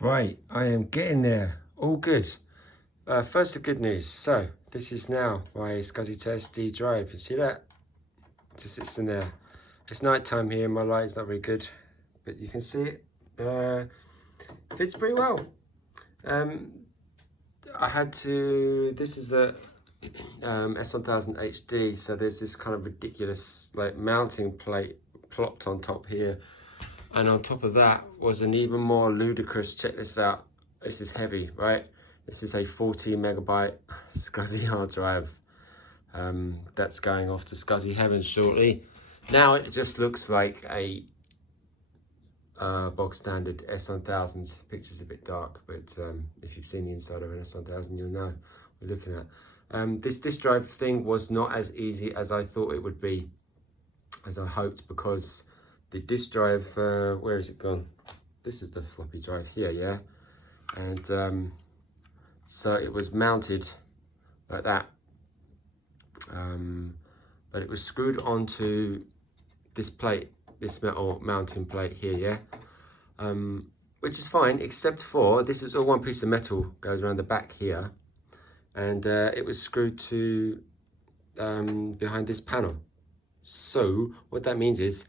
Right, I am getting there. All good. First, the good news. So, this is now my SCSI to SD drive. You see that? Just sits in there. It's night time here. My light's not very good, but you can see it. Fits pretty well. I had to. This is a S1000 HD. So there's this kind of ridiculous like mounting plate plopped on top here. And on top of that was an even more ludicrous, check this out. This is heavy, right? This is a 14 megabyte SCSI hard drive. That's going off to SCSI heaven shortly. Now it just looks like a bog standard S1000. Picture's a bit dark, but if you've seen the inside of an S1000, you'll know what we're looking at. This disk drive thing was not as easy as I thought it would be, as I hoped, because the disk drive, where is it gone? This is the floppy drive here, yeah? And so it was mounted like that. But it was screwed onto this plate, this metal mounting plate here, yeah? Which is fine, except for, this is all one piece of metal, goes around the back here. And it was screwed to behind this panel. So what that means is,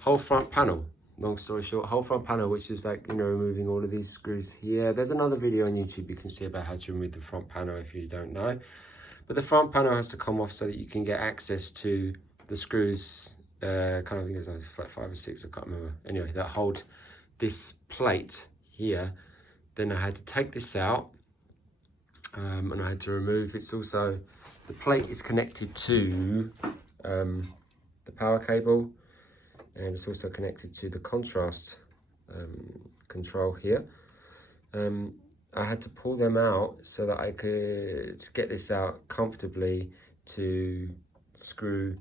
whole front panel, long story short, whole front panel, which is like, you know, removing all of these screws here. There's another video on YouTube you can see about how to remove the front panel if you don't know. But the front panel has to come off so that you can get access to the screws, kind of, I think it's like 5 or 6, I can't remember. Anyway, that hold this plate here. Then I had to take this out, and I had to remove, it's also, the plate is connected to the power cable, and it's also connected to the contrast control here. I had to pull them out so that I could get this out comfortably to screw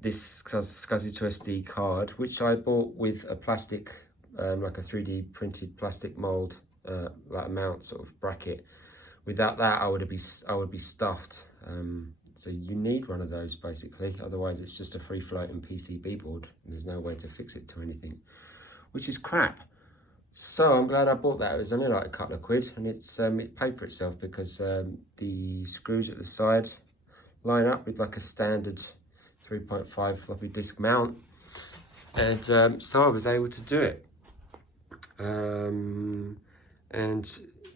this SCSI to SD card, which I bought with a plastic, like a 3D printed plastic mold, like a mount sort of bracket. Without that, I would be stuffed. So you need one of those basically, otherwise it's just a free floating PCB board and there's no way to fix it to anything, which is crap. So I'm glad I bought that. It was only like a couple of quid, and it paid for itself because the screws at the side line up with like a standard 3.5 floppy disk mount, and so I was able to do it. And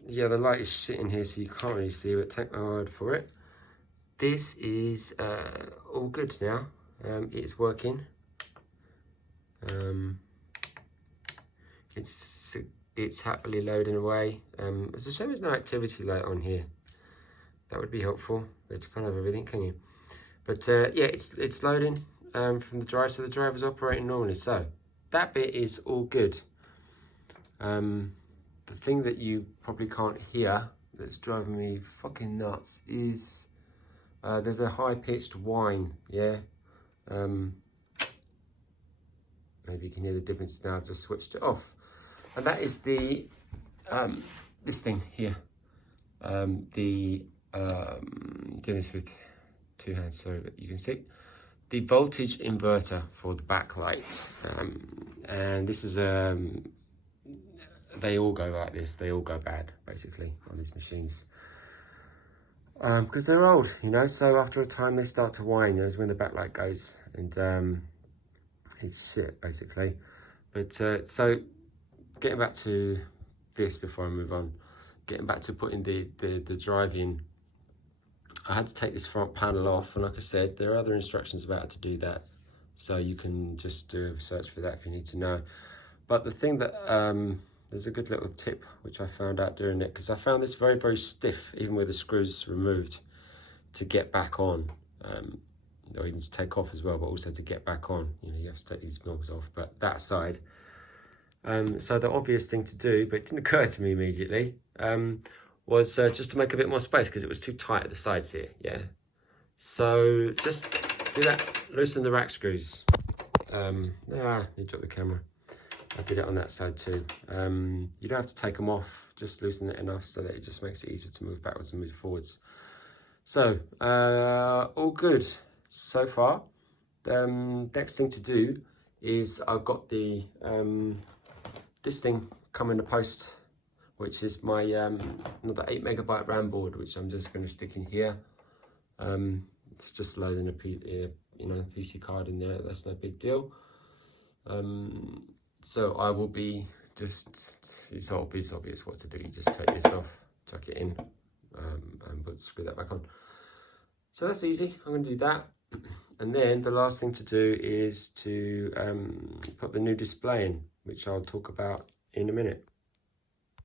yeah, the light is shit in here so you can't really see, but take my word for it. This is all good now. It's working. It's happily loading away. It's a shame there's no activity light on here. That would be helpful. But you can't have everything, can you? But yeah, it's loading from the drive, so the drive is operating normally. So that bit is all good. The thing that you probably can't hear that's driving me fucking nuts is there's a high-pitched whine, yeah? Maybe you can hear the difference now. I've just switched it off. And that is the, this thing here. Doing this with two hands, sorry, but you can see. The voltage inverter for the backlight. And this is, they all go like this. They all go bad, basically, on these machines. Because they're old, you know, so after a time they start to whine. That's when the backlight goes, and it's shit, basically. But so getting back to this before I move on, getting back to putting the drive in, I had to take this front panel off, and like I said, there are other instructions about how to do that, so you can just do a search for that if you need to know. But the thing that there's a good little tip which I found out doing it, because I found this very, very stiff, even with the screws removed, to get back on, or even to take off as well, but also to get back on. You know, you have to take these knobs off, but that side. So the obvious thing to do, but it didn't occur to me immediately, was just to make a bit more space, because it was too tight at the sides here, yeah? So just do that, loosen the rack screws. You dropped the camera. I did it on that side too. You don't have to take them off, just loosen it enough so that it just makes it easier to move backwards and move forwards. So, all good so far. The next thing to do is I've got the this thing come in the post which is my another 8 megabyte RAM board, which I'm just going to stick in here. It's just loading a PC card in there. That's no big deal. So I will be it's obvious what to do. You just take this off, chuck it in, and screw that back on. So that's easy. I'm going to do that. And then the last thing to do is to put the new display in, which I'll talk about in a minute.